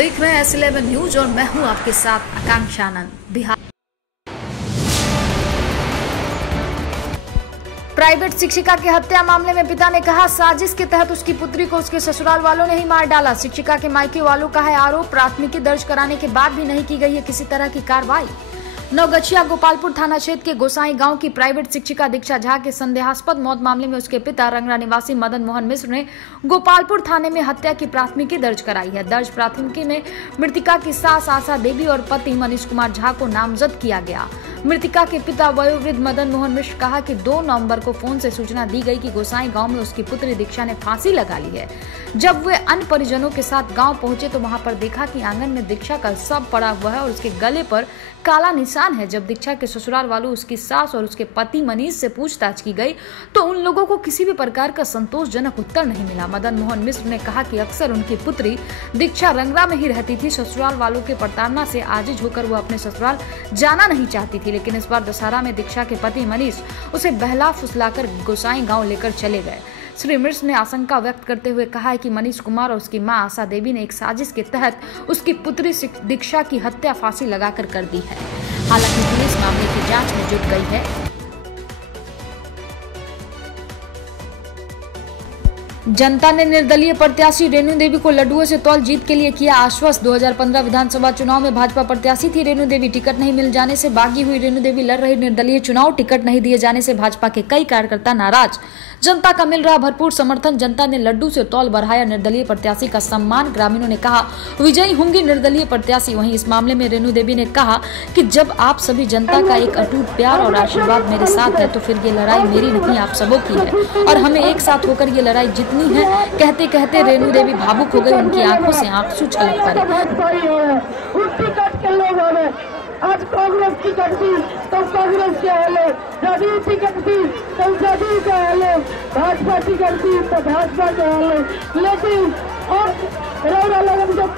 देख रहे हैं S11 न्यूज और मैं हूं आपके साथ आकांक्षा आनंद। बिहार प्राइवेट शिक्षिका की हत्या मामले में पिता ने कहा, साजिश के तहत उसकी पुत्री को उसके ससुराल वालों ने ही मार डाला। शिक्षिका के मायके वालों का है आरोप, प्राथमिकी दर्ज कराने के बाद भी नहीं की गई है किसी तरह की कार्रवाई। नवगछिया गोपालपुर थाना क्षेत्र के गोसाई गांव की प्राइवेट शिक्षिका दीक्षा झा के संदेहास्पद मौत मामले में उसके पिता रंगरा निवासी मदन मोहन मिश्र ने गोपालपुर थाने में हत्या की प्राथमिकी दर्ज कराई है। दर्ज प्राथमिकी में मृतिका की सास आशा देवी और पति मनीष कुमार झा को नामजद किया गया। मृतिका के पिता वयोवृद्ध मदन मोहन मिश्र कहा कि 2 नवंबर को फोन से सूचना दी गई कि गोसाई गांव में उसकी पुत्री दीक्षा ने फांसी लगा ली है। जब वे अन्य परिजनों के साथ गांव पहुंचे तो वहां पर देखा कि आंगन में दीक्षा का शव पड़ा हुआ है और उसके गले पर काला निशान है। जब दीक्षा के ससुराल वालों, उसकी सास और उसके पति मनीष से पूछताछ की गई तो उन लोगों को किसी भी प्रकार का संतोषजनक उत्तर नहीं मिला। मदन मोहन मिश्र ने कहा कि अक्सर उनकी पुत्री दीक्षा रंगरा में ही रहती थी। ससुराल वालों के प्रताड़ना से आजिज होकर वो अपने ससुराल जाना नहीं चाहती थी, लेकिन इस बार दशहरा में दीक्षा के पति मनीष उसे बहला फुसलाकर गोसाई गांव लेकर चले गए। श्री मिश्र ने आशंका व्यक्त करते हुए कहा है कि मनीष कुमार और उसकी मां आशा देवी ने एक साजिश के तहत उसकी पुत्री दीक्षा की हत्या फांसी लगाकर कर दी है। हालांकि पुलिस मामले की जांच में जुट गई है। जनता ने निर्दलीय प्रत्याशी रेणु देवी को लड्डुओं से तौल जीत के लिए किया आश्वस्त। 2015 विधानसभा चुनाव में भाजपा प्रत्याशी थी रेणु देवी। टिकट नहीं मिल जाने से बागी हुई रेणु देवी लड़ रही निर्दलीय चुनाव। टिकट नहीं दिए जाने से भाजपा के कई कार्यकर्ता नाराज। जनता का मिल रहा भरपूर समर्थन। जनता ने लड्डू से तौल बढ़ाया निर्दलीय प्रत्याशी का सम्मान। ग्रामीणों ने कहा विजयी होंगी निर्दलीय प्रत्याशी। वहीं इस मामले में रेणु देवी ने कहा कि जब आप सभी जनता का एक अटूट प्यार और आशीर्वाद मेरे साथ है तो फिर ये लड़ाई मेरी नहीं आप सबों की है और हमें एक साथ होकर ये लड़ाई जीतनी है। कहते कहते रेणु देवी भावुक हो गई। उनकी आंखों से आंसू छलक पड़े। आज कांग्रेस टिकट दी तो कांग्रेस के हाले, जदयू टिकट दी तो जदयू के हाले, भाजपा टिकट दी तो भाजपा के हाले। लेकिन और रौरा लगन जो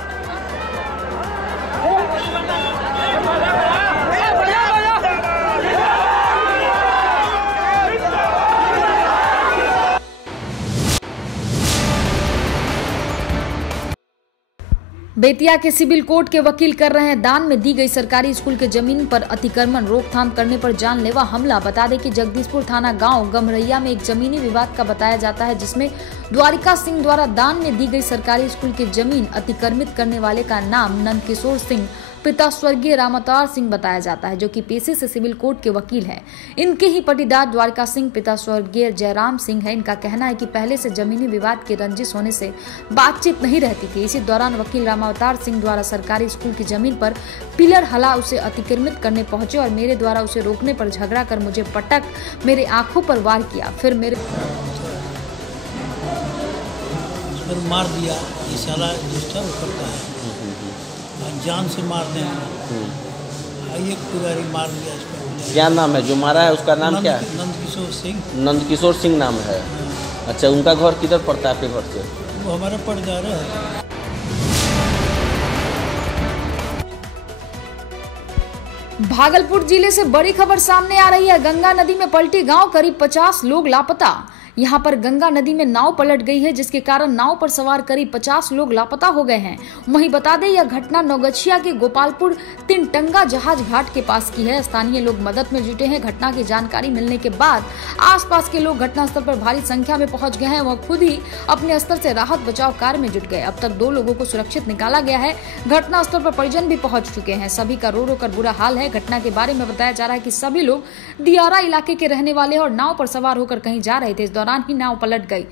बेतिया के सिविल कोर्ट के वकील कर रहे हैं दान में दी गई सरकारी स्कूल के जमीन पर अतिक्रमण रोकथाम करने पर जानलेवा हमला। बता दें कि जगदीशपुर थाना गांव गमरैया में एक जमीनी विवाद का बताया जाता है, जिसमें द्वारिका सिंह द्वारा दान में दी गई सरकारी स्कूल की जमीन अतिक्रमित करने वाले का नाम नंदकिशोर सिंह पिता स्वर्गीय रामावतार सिंह बताया जाता है, जो कि पेशे से सिविल कोर्ट के वकील हैं। इनके ही पटीदार द्वारिका सिंह पिता स्वर्गीय जयराम सिंह है। इनका कहना है कि पहले से जमीनी विवाद की रंजिश होने से बातचीत नहीं रहती थी। इसी दौरान वकील रामावतार सिंह द्वारा सरकारी स्कूल की जमीन पर पिलर हला उसे अतिक्रमित करने पहुंचे और मेरे द्वारा उसे रोकने पर झगड़ा कर मुझे पटक मेरे आंखों पर वार किया। फिर मेरे मार दिया। ये साला डिस्टर्ब करता है, जान से मारते हैं। एक पुजारी मार दिया इसको। क्या नाम है जो मारा है? उसका नाम क्या है? नंदकिशोर सिंह। नंदकिशोर सिंह नाम है। अच्छा, उनका घर किधर पड़ता है आपके घर से? वो हमारा पड़दार है। भागलपुर जिले से बड़ी खबर सामने आ रही है। गंगा नदी में पलटी गांव, करीब 50 लोग लापता। यहां पर गंगा नदी में नाव पलट गई है, जिसके कारण नाव पर सवार करीब 50 लोग लापता हो गए हैं। वहीं बता दें यह घटना नवगछिया के गोपालपुर तिनटंगा जहाज घाट के पास की है। स्थानीय लोग मदद में जुटे हैं। घटना की जानकारी मिलने के बाद आसपास के लोग घटनास्थल पर भारी संख्या में पहुंच गए हैं। वह खुद ही अपने स्तर से राहत बचाव कार्य में जुट गए। अब तक 2 लोगों को सुरक्षित निकाला गया है। घटनास्थल पर परिजन भी पहुंच चुके हैं। सभी का रो रो कर बुरा हाल है। घटना के बारे में बताया जा रहा है कि सभी लोग दियारा इलाके के रहने वाले और नाव पर सवार होकर कहीं जा रहे थे। इस दौरान ही नाव पलट गई।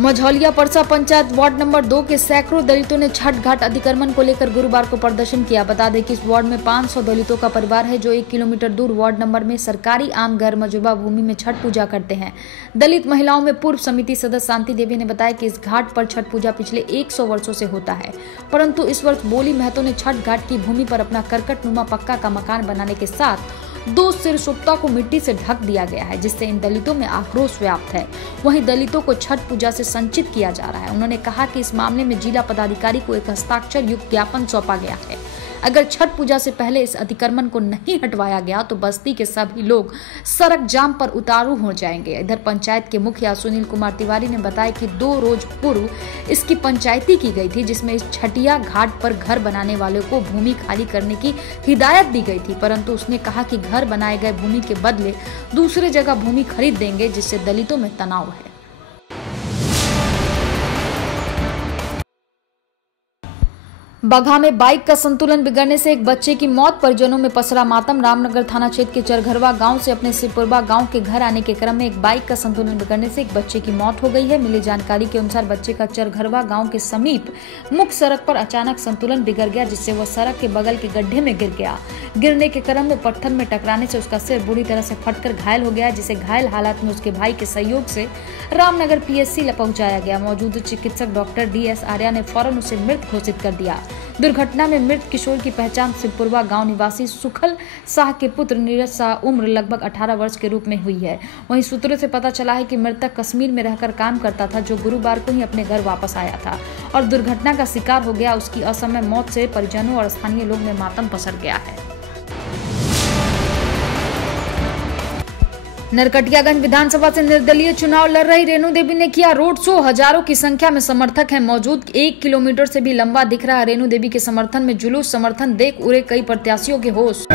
मझौलिया परसा पंचायत वार्ड नंबर 2 के सैकड़ों दलितों ने छठ घाट अतिक्रमण को लेकर गुरुवार को प्रदर्शन किया। बता दें कि इस वार्ड में 500 दलितों का परिवार है, जो 1 किलोमीटर दूर वार्ड नंबर में सरकारी आम गैर मजुबा भूमि में छठ पूजा करते हैं। दलित महिलाओं में पूर्व समिति सदस्य शांति देवी ने बताया कि इस घाट पर छठ पूजा पिछले 100 वर्षों से होता है, परंतु इस वर्ष बोली महतो ने छठ घाट की भूमि पर अपना करकट नुमा पक्का का मकान बनाने के साथ 2 सिरसुप्ता को मिट्टी से ढक दिया गया है, जिससे इन दलितों में आक्रोश व्याप्त है। वहीं दलितों को छठ पूजा से संचित किया जा रहा है। उन्होंने कहा कि इस मामले में जिला पदाधिकारी को एक हस्ताक्षर युक्त ज्ञापन सौंपा गया है। अगर छठ पूजा से पहले इस अतिक्रमण को नहीं हटवाया गया तो बस्ती के सभी लोग सड़क जाम पर उतारू हो जाएंगे। इधर पंचायत के मुखिया सुनील कुमार तिवारी ने बताया कि 2 रोज पूर्व इसकी पंचायती की गई थी, जिसमें इस छठिया घाट पर घर बनाने वाले को भूमि खाली करने की हिदायत दी गई थी, परंतु उसने कहा कि घर बनाए गए भूमि के बदले दूसरे जगह भूमि खरीद देंगे, जिससे दलितों में तनाव है। बगहा में बाइक का संतुलन बिगड़ने से एक बच्चे की मौत, परिजनों में पसरा मातम। रामनगर थाना क्षेत्र के चरघरवा गांव से अपने सिरपुरवा गांव के घर आने के क्रम में एक बाइक का संतुलन बिगड़ने से एक बच्चे की मौत हो गई है। मिली जानकारी के अनुसार बच्चे का चरघरवा गांव के समीप मुख्य सड़क पर अचानक संतुलन बिगड़ गया, जिससे वह सड़क के बगल के गड्ढे में गिर गया। गिरने के क्रम में पत्थर में टकराने से उसका सिर बुरी तरह से फटकर घायल हो गया, जिसे घायल हालत में उसके भाई के सहयोग से रामनगर PSC पहुंचाया गया। मौजूद चिकित्सक डॉक्टर DS आर्या ने फौरन उसे मृत घोषित कर दिया। दुर्घटना में मृत किशोर की पहचान सिरपुरवा गांव निवासी सुखल शाह के पुत्र नीरज शाह उम्र लगभग 18 वर्ष के रूप में हुई है। वहीं सूत्रों से पता चला है कि मृतक कश्मीर में रहकर काम करता था, जो गुरुवार को ही अपने घर वापस आया था और दुर्घटना का शिकार हो गया। उसकी असमय मौत से परिजनों और स्थानीय लोग में मातम पसर गया है। नरकटियागंज विधानसभा से निर्दलीय चुनाव लड़ रही रेणु देवी ने किया रोड शो। हजारों की संख्या में समर्थक हैं मौजूद। 1 किलोमीटर से भी लंबा दिख रहा रेणु देवी के समर्थन में जुलूस। समर्थन देख उड़े कई प्रत्याशियों के होश।